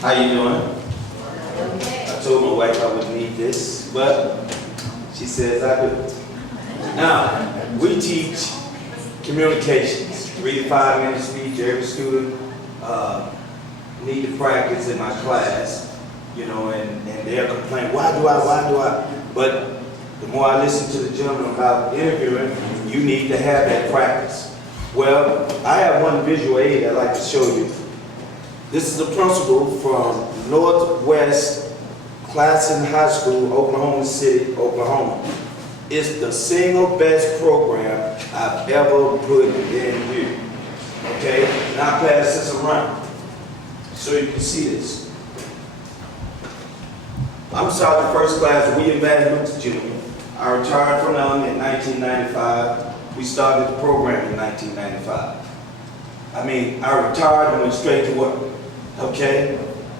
How you doing? I told my wife I would need this, but she says I do. Now, we teach communications, 3 to 5 minute speech. Every student need to practice in my class, you know, and they'll complain, why do I? But the more I listen to the gentleman about interviewing, you need to have that practice. Well, I have one visual aid I'd like to show you. This is a principal from Northwest Classen High School, Oklahoma City, Oklahoma. It's the single best program I've ever put in here. Okay, now I pass this around so you can see this. I'm Sergeant First Class William VanHooks, Jr. I retired from them in 1995. We started the program in 1995. I retired and went straight to work. Okay?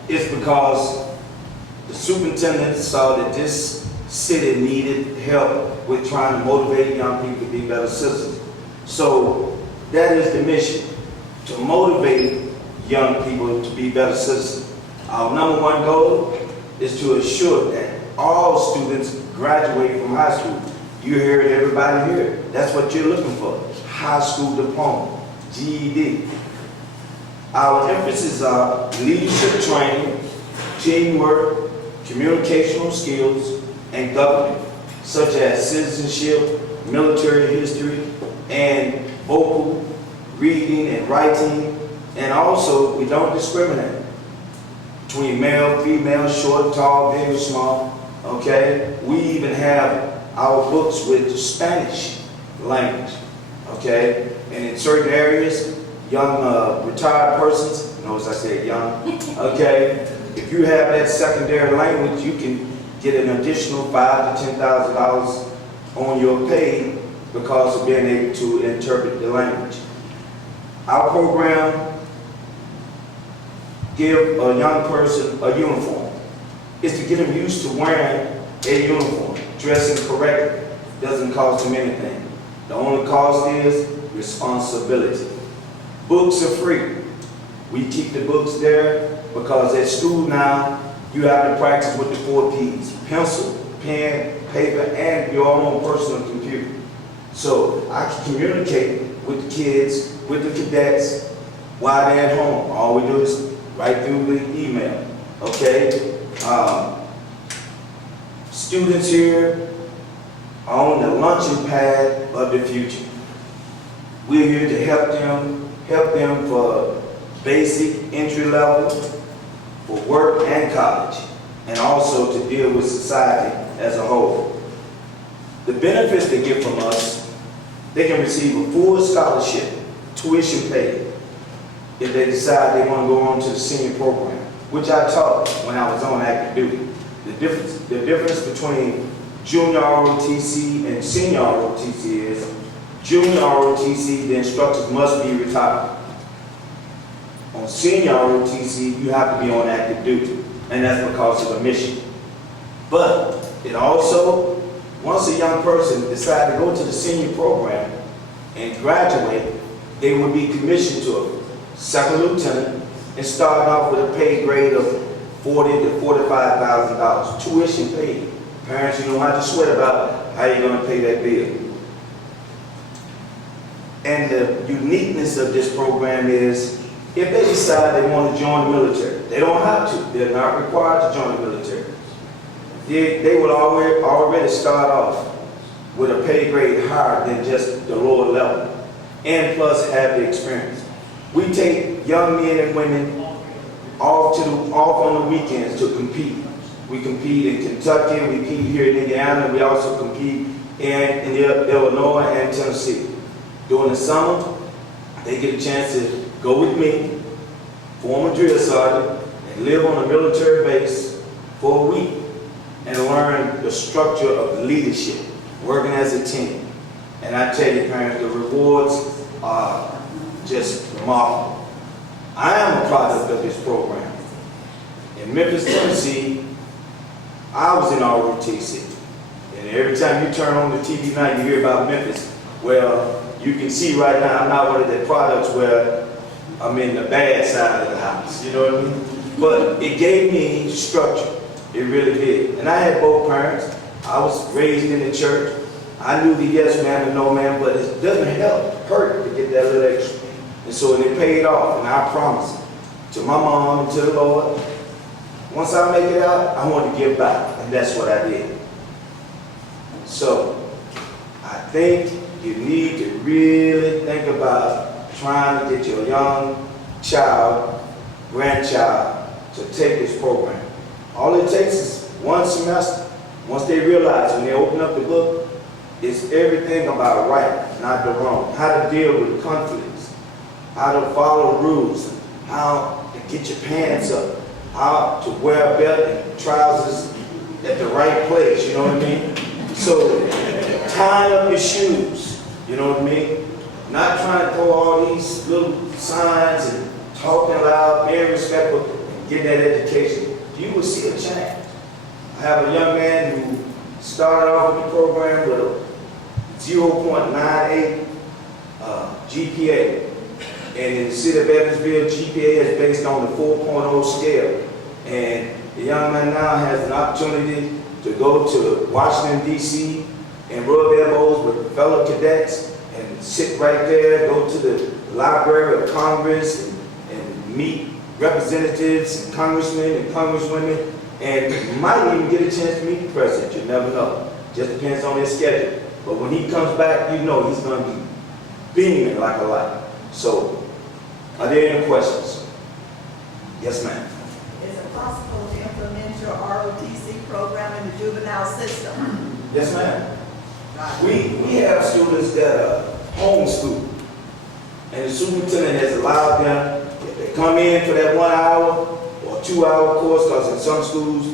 It's because the superintendent saw that this city needed help with trying to motivate young people to be better citizens. So that is the mission, to motivate young people to be better citizens. Our number one goal is to assure that all students graduate from high school. You heard everybody here. That's what you're looking for. High school diploma, GED. Our emphasis are leadership training, teamwork, communicational skills, and government, such as citizenship, military history, and vocal, reading and writing. And also, we don't discriminate between male, female, short, tall, big, or small. Okay? We even have our books with Spanish language. Okay? And in certain areas, young retired persons, notice I said young, okay? If you have that secondary language, you can get an additional $5,000 to $10,000 on your pay because of being able to interpret the language. Our program give a young person a uniform. It's to get them used to wearing a uniform. Dressing correctly doesn't cost them anything. The only cost is responsibility. Books are free. We keep the books there because at school now, you have to practice with the 4 Ps: pencil, pen, paper, and your own personal computer. So I can communicate with the kids, with the cadets, while they're at home. All we do is write through the email, okay? Students here are on the launching pad of the future. We're here to help them for basic entry level, for work and college, and also to deal with society as a whole. The benefits they get from us, they can receive a full scholarship, tuition paid, if they decide they want to go on to the senior program, which I taught when I was on active duty. The difference between Junior ROTC and Senior ROTC is Junior ROTC, the instructors must be retired. On Senior ROTC, you have to be on active duty, and that's because of the mission. But it also, once a young person decides to go to the senior program and graduate, they will be commissioned to a second lieutenant and start off with a pay grade of $40,000 to $45,000, tuition paid. Parents, you don't have to sweat about how you're going to pay that bill. And the uniqueness of this program is, if they decide they want to join the military, they don't have to. They're not required to join the military. They will already start off with a pay grade higher than just the lower level, and plus have the experience. We take young men and women off on the weekends to compete. We compete in Kentucky, we compete here in Indiana, we also compete in Illinois and Tennessee. During the summer, they get a chance to go with me, form a drill sergeant, and live on a military base for a week and learn the structure of leadership, working as a team. And I tell you, parents, the rewards are just remarkable. I am a product of this program. In Memphis, Tennessee, I was in ROTC. And every time you turn on the TV now, you hear about Memphis. Well, you can see right now, I'm not one of the products where I'm in the bad side of the house. You know what I mean? But it gave me structure. It really did. And I had both parents. I was raised in the church. I knew the yes man and no man, but it doesn't hurt to get that little extra. And so it paid off, and I promised to my mom and to the Lord, once I make it out, I want to give back. And that's what I did. So I think you need to really think about trying to get your young child, grandchild, to take this program. All it takes is one semester. Once they realize, when they open up the book, it's everything about right, not the wrong. How to deal with conflicts, how to follow rules, how to get your pants up, how to wear a belt and trousers at the right place, you know what I mean? So, tying up your shoes, you know what I mean? Not trying to throw all these little signs and talking loud, being respectful, and getting that education. You will see a change. I have a young man who started off with the program with a 0.98 GPA. And in the city of Evansville, GPA is based on the 4.0 scale. And the young man now has an opportunity to go to Washington, D.C. and rub elbows with fellow cadets and sit right there, go to the Library of Congress and meet representatives and congressmen and congresswomen, and might even get a chance to meet the president. You never know. Just depends on his schedule. But when he comes back, you know he's going to be beaming like a light. So, are there any questions? Yes, ma'am. Is it possible to implement your ROTC program in the juvenile system? Yes, ma'am. We have students that are homeschooled, and the superintendent has allowed them, if they come in for that 1 hour or 2 hour course, because in some schools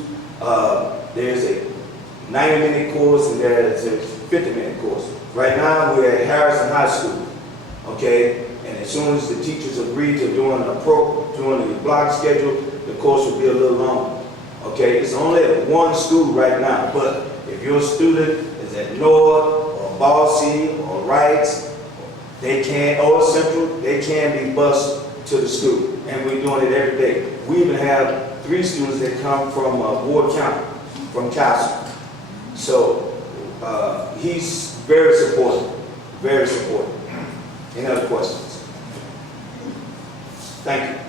there's a 90-minute course and there's a 50-minute course. Right now we're at Harrison High School, okay? And as soon as the teachers agree to doing the block schedule, the course will be a little longer, okay? It's only at one school right now, but if your student is at North or Bossy or Wrights, they can, or Central, they can be bused to the school, and we're doing it every day. We even have 3 students that come from Ward County, from Castle. So he's very supportive, very supportive. Any other questions? Thank you.